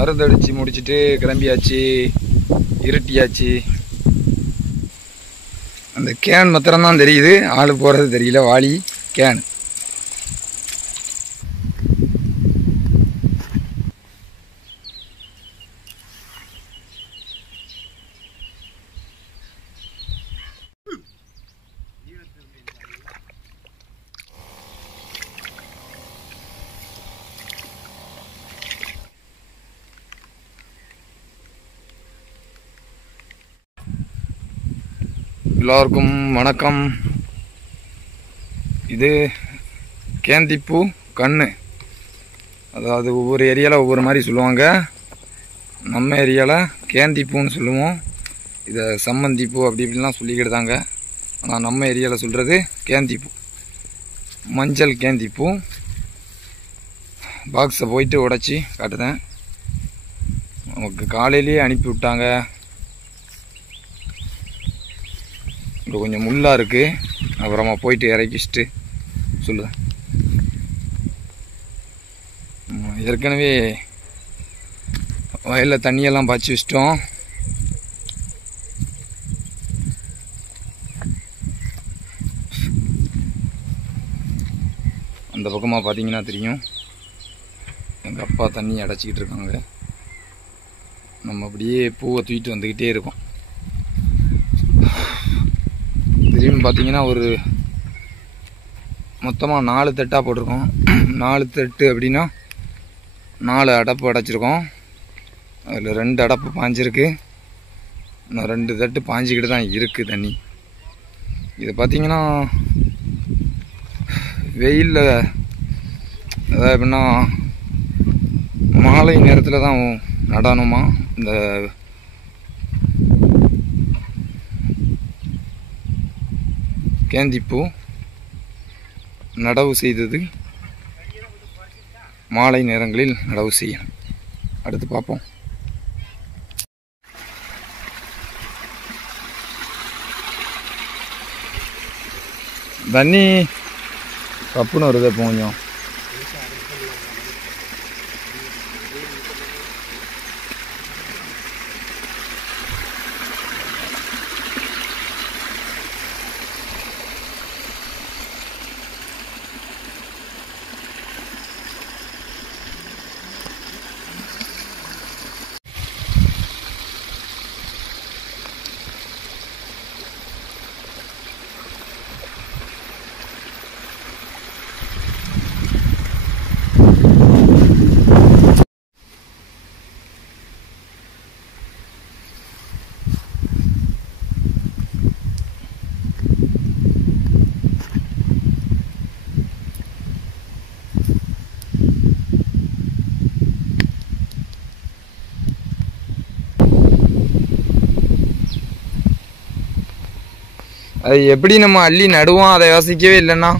மருந்தடிச்சு முடிச்சுட்டு கிளம்பியாச்சு. இருட்டியாச்சு. அந்த கேன் மாத்திரம்தான் தெரியுது, ஆள் போகிறது தெரியல. வாளி கேன். எல்லோருக்கும் வணக்கம். இது கேந்திப்பூ கண்ணு. அதாவது ஒவ்வொரு ஏரியாவில் ஒவ்வொரு மாதிரி சொல்லுவாங்க. நம்ம ஏரியாவில் கேந்திப்பூன்னு சொல்லுவோம். இதை சம்மந்திப்பூ அப்படி இப்படிலாம் சொல்லிக்கிட்டுதாங்க. ஆனால் நம்ம ஏரியாவில் சொல்கிறது கேந்திப்பூ, மஞ்சள் கேந்திப்பூ. பாக்ஸை போயிட்டு உடச்சி காட்டுதேன். நமக்கு காலையிலேயே அனுப்பி விட்டாங்க. இங்கே கொஞ்சம் முள்ளாக இருக்குது. அப்புறமா போயிட்டு இறக்கிச்சிட்டு சொல்லுதேன். ஏற்கனவே வயலில் தண்ணியெல்லாம் பாய்ச்சி வச்சிட்டோம். அந்த பக்கமாக பார்த்தீங்கன்னா தெரியும், எங்கள் அப்பா தண்ணி அடைச்சிக்கிட்டு இருக்காங்க. நம்ம அப்படியே பூவை தூக்கிட்டு வந்துக்கிட்டே இருக்கோம். திரும்பி பார்த்தீங்கன்னா ஒரு மொத்தமாக 4 தட்டாக போட்டிருக்கோம். 4 தட்டு அப்படின்னா 4 அடப்பு அடைச்சிருக்கோம். அதில் 2 அடப்பு பாஞ்சிருக்கு. இன்னும் 2 தட்டு பாஞ்சிக்கிட்டு தான் இருக்குது தண்ணி. இது பார்த்தீங்கன்னா வெயிலில், அதாவது எப்படின்னா மாலை நேரத்தில் தான் நடணுமா. இந்த கேந்திப்பூ நடவு செய்தது மாலை நேரங்களில் நடவு செய்யணும். அடுத்து பார்ப்போம். தண்ணி கப்புன்னு வருது இப்போ கொஞ்சம். அது எப்படி நம்ம அள்ளி நடுவோம் அதை யோசிக்கவே இல்லைன்னா.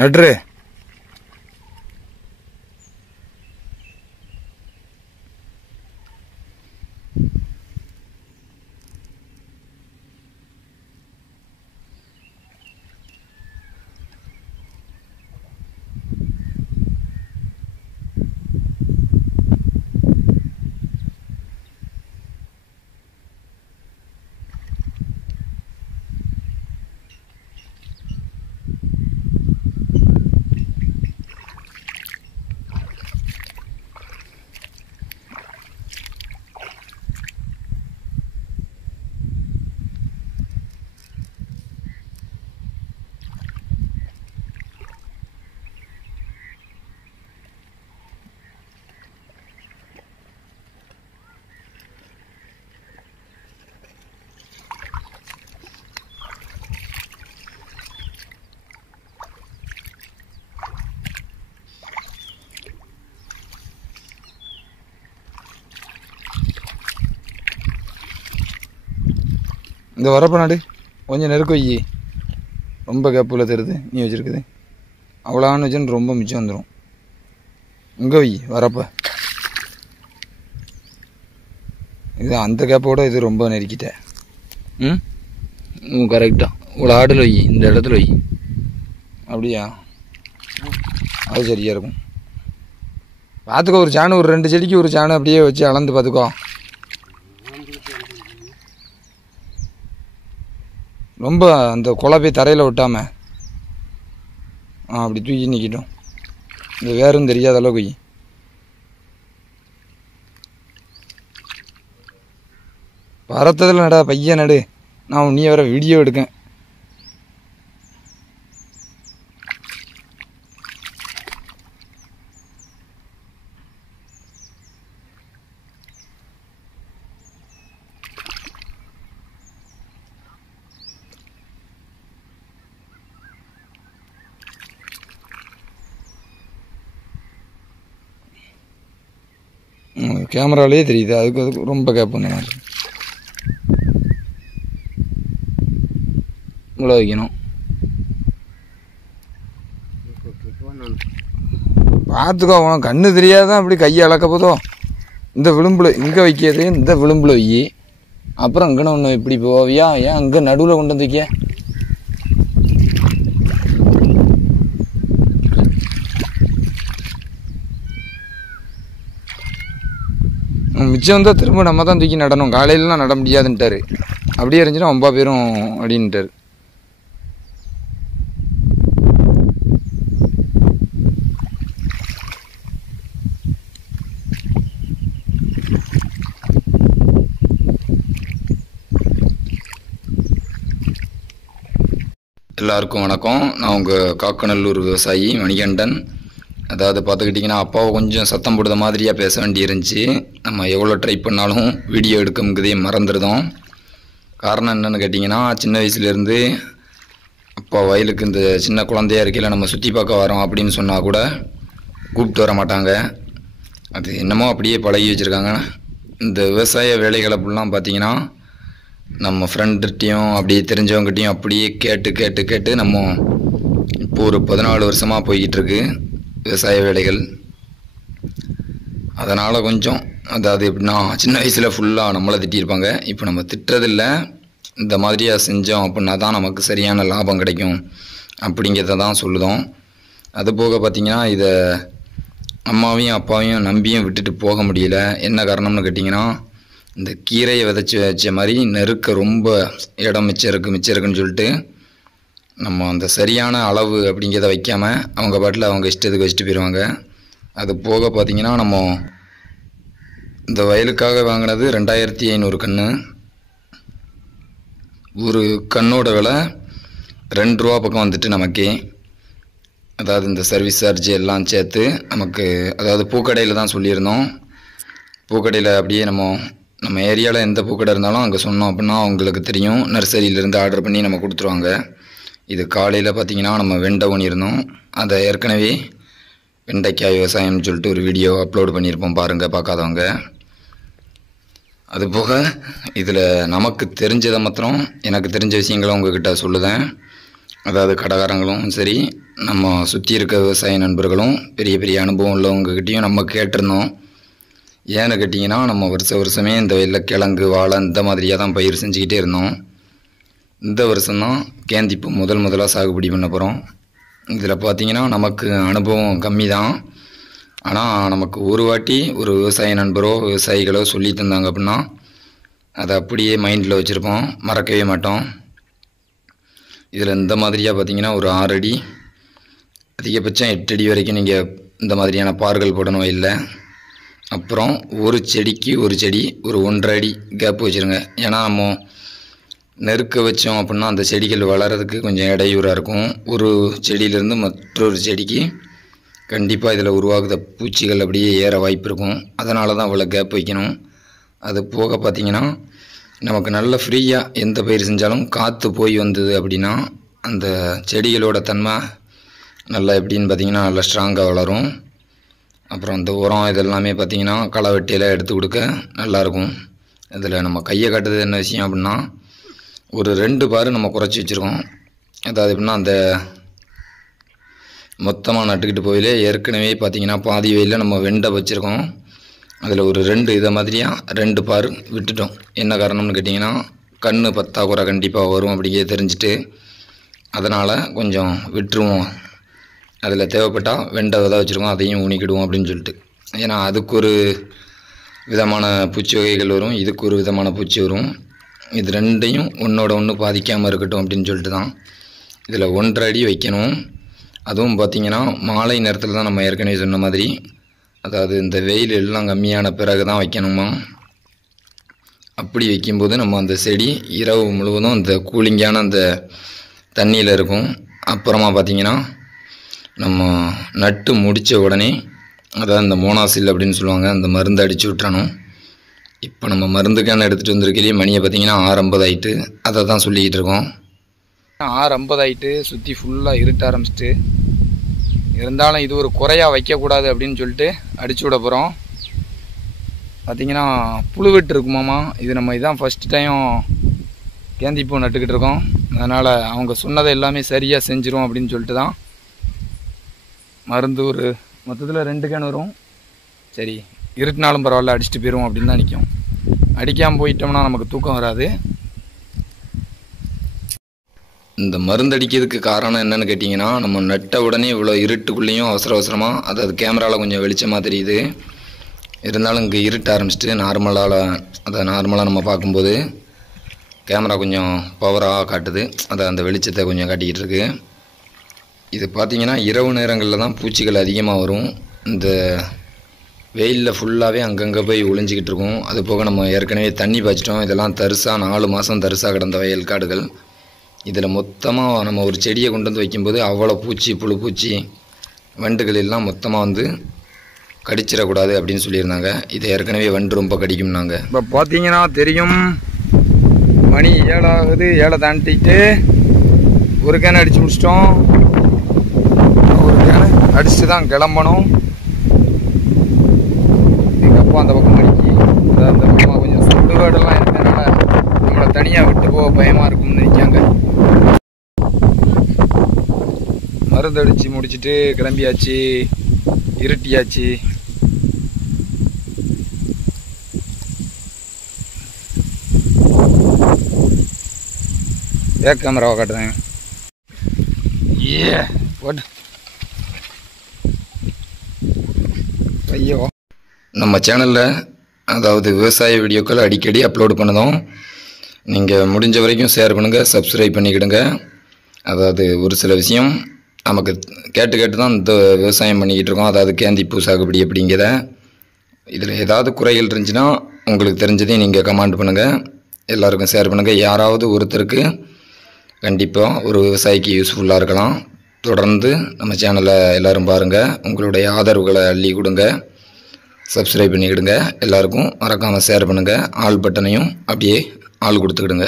நட்ரு இந்த வரப்ப நாடு கொஞ்சம் நெருக்க வை. ரொம்ப கேப்பில் தருது நீ வச்சுருக்குது. அவ்வளோன்னு வச்சுன்னு ரொம்ப மிச்சம் வந்துடும். இங்கே வை வரப்ப. இது அந்த கேப்போட இது ரொம்ப நெருக்கிட்டேன். கரெக்டாக இவ்வளோ ஆடில் வை, இந்த இடத்துல வை. அப்படியா? அது சரியாக இருக்கும். பார்த்துக்கோ, ஒரு சாணம் ஒரு 2 செடிக்கு ஒரு சாணம் அப்படியே வச்சு அளந்து பார்த்துக்கோ. ரொம்ப அந்த குழப்பை தரையில் விட்டாமல் அப்படி தூக்கி நிற்கிட்டோம். இந்த வேறும் தெரியாத அளவுக்கு பரத்ததில் நடா பையன் நடு. நான் நீ வர வீடியோ எடுக்கேன். கேமராலேயே தெரியுது. அதுக்கு ரொம்ப கேப் பண்ண மாதிரி இவ்வளோ வைக்கணும். பார்த்துக்கோ, அவன் கண்ணு தெரியாதான் அப்படி கையை அளக்க போதோ. இந்த விளிம்பில் இங்கே வைக்கிறது, இந்த விளிம்பில் வை. அப்புறம் அங்கன்னு ஒன்று இப்படி போவியா? ஏன் அங்கே நடுவில் கொண்டு வந்து வைக்க? மிச்சம் வந்தால் திரும்ப நம்ம தான் தூக்கி நடணும். காலையிலலாம் நட முடியாதுன்ட்டார். அப்படியே இருந்துச்சுன்னா 9 பேரும் அப்படின்ட்டார். எல்லாருக்கும் வணக்கம். நான் உங்கள் காக்கநல்லூர் விவசாயி மணிகண்டன். அதாவது பார்த்துக்கிட்டிங்கன்னா, அப்பாவை கொஞ்சம் சத்தம் போடுற மாதிரியாக பேச வேண்டி இருந்துச்சு. நம்ம எவ்வளோ ட்ரை பண்ணாலும் வீடியோ எடுக்கும்போதே மறந்துடுதோம். காரணம் என்னென்னு கேட்டிங்கன்னா, சின்ன வயசுலேருந்து அப்பா வயலுக்கு இந்த சின்ன குழந்தையாக இருக்கையில் நம்ம சுற்றி பார்க்க வரோம் அப்படின்னு சொன்னால் கூட கூப்பிட்டு வர மாட்டாங்க. அது என்னமோ அப்படியே பழகி வச்சுருக்காங்க. இந்த விவசாய வேலைகளை அப்படிலாம் பார்த்திங்கன்னா, நம்ம ஃப்ரெண்டுகிட்டையும் அப்படியே தெரிஞ்சவங்ககிட்டையும் அப்படியே கேட்டு கேட்டு கேட்டு நம்ம இப்போ ஒரு 14 வருஷமாக போய்கிட்டுருக்கு விவசாய வேலைகள். அதனால் கொஞ்சம் அதாவது எப்படின்னா, சின்ன வயசில் ஃபுல்லாக நம்மளை திட்டியிருப்பாங்க. இப்போ நம்ம திட்டுறதில்ல. இந்த மாதிரியாக செஞ்சோம் அப்படின்னா தான் நமக்கு சரியான லாபம் கிடைக்கும் அப்படிங்கிறத தான் சொல்லுதோம். அதுபோக பார்த்திங்கன்னா, இதை அம்மாவையும் அப்பாவையும் நம்பியும் விட்டுட்டு போக முடியல. என்ன காரணம்னு கேட்டிங்கன்னா, இந்த கீரையை விதைச்சி வச்ச மாதிரி நெருக்க ரொம்ப இடம் மிச்சம் இருக்குன்னு சொல்லிட்டு நம்ம அந்த சரியான அளவு அப்படிங்கிறத வைக்காமல் அவங்க பாட்டில் அவங்க இஷ்டத்துக்கு வச்சுட்டு போயிடுவாங்க. அது போக பார்த்திங்கன்னா, நம்ம இந்த வயலுக்காக வாங்கினது 2500 கன்று. ஒரு கண்ணோட விலை 2 ரூபா பக்கம் வந்துட்டு நமக்கு. அதாவது இந்த சர்வீஸ் சார்ஜ் எல்லாம் சேர்த்து நமக்கு, அதாவது பூக்கடையில் தான் சொல்லியிருந்தோம். பூக்கடையில் அப்படியே நம்ம ஏரியாவில் எந்த பூக்கடை இருந்தாலும் அங்கே சொன்னோம் அப்படின்னா அவங்களுக்கு தெரியும். நர்சரியிலேருந்து ஆர்டர் பண்ணி நம்ம கொடுத்துருவாங்க. இது காலையில் பார்த்திங்கன்னா, நம்ம வெண்டை ஊனியிருந்தோம். அதை ஏற்கனவே வெண்டைக்காய் விவசாயம்னு சொல்லிட்டு ஒரு வீடியோ அப்லோடு பண்ணியிருப்போம், பாருங்கள் பார்க்காதவங்க. அதுபோக இதில் நமக்கு தெரிஞ்சதை மாத்திரம், எனக்கு தெரிஞ்ச விஷயங்களை உங்ககிட்ட சொல்லுதேன். அதாவது கடைக்காரங்களும் சரி, நம்ம சுற்றி இருக்க விவசாய நண்பர்களும் பெரிய பெரிய அனுபவம் உள்ளவங்ககிட்டையும் நம்ம கேட்டிருந்தோம். ஏன்னு கேட்டிங்கன்னா, நம்ம வருஷமே இந்த வயலில் கிழங்கு வாழை இந்த மாதிரியாக தான் பயிர் செஞ்சுக்கிட்டே இருந்தோம். இந்த வருஷம்தான் கேந்திப்பு முதலாக சாகுபடி பண்ண போகிறோம். இதில் பார்த்திங்கன்னா, நமக்கு அனுபவம் கம்மி தான். ஆனால் நமக்கு ஒரு வாட்டி ஒரு விவசாய நண்பரோ விவசாயிகளோ சொல்லி தந்தாங்க அப்படின்னா அதை அப்படியே மைண்டில் வச்சுருப்போம், மறக்கவே மாட்டோம். இதில் இந்த மாதிரியாக பார்த்திங்கன்னா, ஒரு 6 அடி அதிகபட்சம் 8 அடி வரைக்கும் நீங்கள் இந்த மாதிரியான பார்கள் போடணும் இல்லை. அப்புறம் ஒரு செடிக்கு ஒரு செடி ஒரு 1.5 அடி கேப் வச்சுருங்க. ஏன்னா நம்ம நெருக்க வச்சோம் அப்படின்னா அந்த செடிகள் வளர்கிறதுக்கு கொஞ்சம் இடையூறாக இருக்கும். ஒரு செடியிலேருந்து மற்றொரு செடிக்கு கண்டிப்பாக இதில் உருவாகுத பூச்சிகள் அப்படியே ஏற வாய்ப்பு இருக்கும். அதனால தான் அவ்வளோ கேப் வைக்கணும். அது போக பார்த்திங்கன்னா, நமக்கு நல்ல ஃப்ரீயாக எந்த பயிர் செஞ்சாலும் காற்று போய் வந்தது அப்படின்னா அந்த செடிகளோட தன்மை நல்லா எப்படின்னு பார்த்திங்கன்னா நல்லா ஸ்ட்ராங்காக வளரும். அப்புறம் அந்த உரம் இதெல்லாமே பார்த்திங்கன்னா களை வெட்டியெல்லாம் எடுத்து கொடுக்க நல்லாயிருக்கும். இதில் நம்ம கையை காட்டுறது என்ன விஷயம் அப்படின்னா, ஒரு 2 பார் நம்ம குறைச்சி வச்சுருக்கோம். அதாவது எப்படின்னா அந்த மொத்தமாக நட்டுக்கிட்டு போயிலே ஏற்கனவே பார்த்திங்கன்னா பாதி வெயிலில் நம்ம வெண்டை வச்சுருக்கோம். அதில் ஒரு 2 இதை மாதிரியாக 2 பார் விட்டுட்டோம். என்ன காரணம்னு கேட்டிங்கன்னா கன்று பத்தாக்குறை கண்டிப்பாக வரும் அப்படிங்கிறத தெரிஞ்சுட்டு அதனால் கொஞ்சம் விட்டுருவோம். அதில் தேவைப்பட்டால் வெண்டை விதை வச்சுருக்கோம், அதையும் ஊனிக்கிடுவோம் அப்படின்னு சொல்லிட்டு. ஏன்னா அதுக்கு ஒரு விதமான பூச்சி வகைகள் வரும், இதுக்கு ஒரு விதமான பூச்சி வரும். இது ரெண்டையும் ஒன்றோட ஒன்று பாதிக்காமல் இருக்கட்டும் அப்படின்னு சொல்லிட்டு தான் இதில் 1.5 அடி வைக்கணும். அதுவும் பார்த்திங்கன்னா மாலை நேரத்தில் தான் நம்ம ஏற்கனவே சொன்ன மாதிரி, அதாவது இந்த வெயில் எல்லாம் கம்மியான பிறகு தான் வைக்கணுமா. அப்படி வைக்கும்போது நம்ம அந்த செடி இரவு முழுவதும் அந்த கூலிங்கான அந்த தண்ணியில் இருக்கும். அப்புறமா பார்த்திங்கன்னா நம்ம நட்டு முடித்த உடனே, அதாவது இந்த மோனாசில் அப்படின்னு சொல்லுவாங்க, அந்த மருந்து அடித்து விட்டுறணும். இப்போ நம்ம மருந்துக்கான எடுத்துகிட்டு வந்திருக்கையிலே மணியை பார்த்திங்கன்னா 6:50 ஆகிட்டு, அதை தான் சொல்லிக்கிட்டு இருக்கோம். 6:50 ஆகிட்டு, சுற்றி ஃபுல்லாக இருட்ட ஆரம்பிச்சிட்டு. இருந்தாலும் இது ஒரு குறையாக வைக்கக்கூடாது அப்படின்னு சொல்லிட்டு அடிச்சு விட போகிறோம். பார்த்திங்கன்னா புழுவெட்டு இருக்குமாமா. இது நம்ம இதான் ஃபஸ்ட் டைம் கேந்திப்பூ நட்டுக்கிட்டு இருக்கோம். அதனால் அவங்க சொன்னதை எல்லாமே சரியாக செஞ்சிரும் அப்படின்னு சொல்லிட்டு தான் மருந்து ஒரு மொத்தத்தில் 2 கேன் வரும். சரி இருட்டினாலும் பரவாயில்ல அடிச்சுட்டு போயிடுவோம் அப்படின்னு தான் நிற்கும். அடிக்காமல் போயிட்டோம்னா நமக்கு தூக்கம் வராது. இந்த மருந்து அடிக்கிறதுக்கு காரணம் என்னன்னு கேட்டிங்கன்னா, நம்ம நட்ட உடனே இவ்வளோ இருட்டுக்குள்ளேயும் அவசர அவசரமாக, அதாவது கேமராவில் கொஞ்சம் வெளிச்சமாக தெரியுது, இருந்தாலும் இங்கே இருட்ட ஆரம்பிச்சிட்டு நார்மலாக நம்ம பார்க்கும்போது கேமரா கொஞ்சம் பவராக காட்டுது, அதை அந்த வெளிச்சத்தை கொஞ்சம் காட்டிக்கிட்டு இருக்கு. இது பார்த்திங்கன்னா இரவு நேரங்களில் தான் பூச்சிகள் அதிகமாக வரும். இந்த வெயிலில் ஃபுல்லாகவே அங்கங்கே போய் ஒளிஞ்சிக்கிட்டு இருக்கும். அது போக நம்ம ஏற்கனவே தண்ணி பாய்ச்சிட்டோம். இதெல்லாம் தரிசாக 4 மாதம் தரிசாக கிடந்த வயல் காடுகள். இதில் மொத்தமாக நம்ம ஒரு செடியை கொண்டு வந்து வைக்கும்போது அவ்வளோ பூச்சி, புழு பூச்சி, வண்டுகள் எல்லாம் மொத்தமாக வந்து கடிச்சிடக்கூடாது அப்படின்னு சொல்லியிருந்தாங்க. இதை ஏற்கனவே வண்டு ரொம்ப கடிக்கும்னாங்க. இப்போ பார்த்தீங்கன்னா தெரியும், மணி 7 ஆகுது. 7 தாண்டிட்டு ஒரு கேன் அடித்து முடிச்சிட்டோம். ஒரு கேன் அடிச்சுட்டு தான் கிளம்பணும். எங்கள் அப்பா அந்த பக்கம் மணிக்கு அந்த பக்கமாக கொஞ்சம் சுடுகாடெல்லாம் இருக்கிறதுனால நம்மளை தனியாக விட்டு போக பயமாக இருக்கும்னு நினைக்காங்க. மருந்து அடித்து முடிச்சுட்டு கிளம்பியாச்சு, இருட்டியாச்சு. பேக் கேமராவை காட்டுறேன். ஐயோ, நம்ம சேனலில் அதாவது விவசாய வீடியோக்கள் அடிக்கடி அப்லோடு பண்ணதும், நீங்கள் முடிஞ்ச வரைக்கும் ஷேர் பண்ணுங்கள், சப்ஸ்கிரைப் பண்ணிக்கிடுங்க. அதாவது ஒரு சில விஷயம் நமக்கு கேட்டு தான் இந்த விவசாயம் பண்ணிக்கிட்டு இருக்கோம். அதாவது கேந்திப்பூ சாகுபடி அப்படிங்கிற இதில் ஏதாவது குறைகள் இருந்துச்சுன்னா உங்களுக்கு தெரிஞ்சதையும் நீங்கள் கமெண்ட் பண்ணுங்கள், எல்லாருக்கும் ஷேர் பண்ணுங்கள். யாராவது ஒருத்தருக்கு கண்டிப்பாக ஒரு விவசாயிக்கு யூஸ்ஃபுல்லாக இருக்கலாம். தொடர்ந்து நம்ம சேனலை எல்லோரும் பாருங்கள், உங்களுடைய ஆதரவுகளை அள்ளி கொடுங்க, சப்ஸ்கிரைப் பண்ணிக்கிடுங்க. எல்லாருக்கும் மறக்காமல் ஷேர் பண்ணுங்கள். ஆல் பட்டனையும் அப்படியே ஆள் கொடுத்துக்கிடுங்க.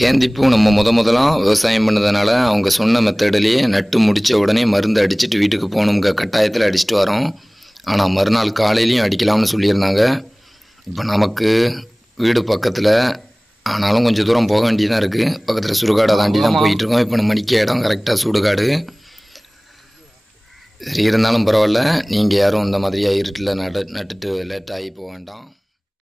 கேந்திப்பூ நம்ம முதலாக விவசாயம் பண்ணதுனால அவங்க சொன்ன மெத்தடிலேயே நட்டு முடித்த உடனே மருந்து அடிச்சுட்டு வீட்டுக்கு போகணுங்க கட்டாயத்தில் அடிச்சுட்டு வரோம். ஆனால் மறுநாள் காலையிலையும் அடிக்கலாம்னு சொல்லியிருந்தாங்க. இப்போ நமக்கு வீடு பக்கத்தில், ஆனாலும் கொஞ்சம் தூரம் போக வேண்டியதாக இருக்குது. பக்கத்தில் சுடுகாடை தாண்டி தான் போயிட்டுருக்கோம். இப்போ நம்ம நிற்க இடம் கரெக்டாக சுடுகாடு. சரி இருந்தாலும் பரவாயில்ல, நீங்கள் யாரும் இந்த மாதிரியாக இருட்டில் நட்டுட்டு லேட் ஆகி போக வேண்டாம்.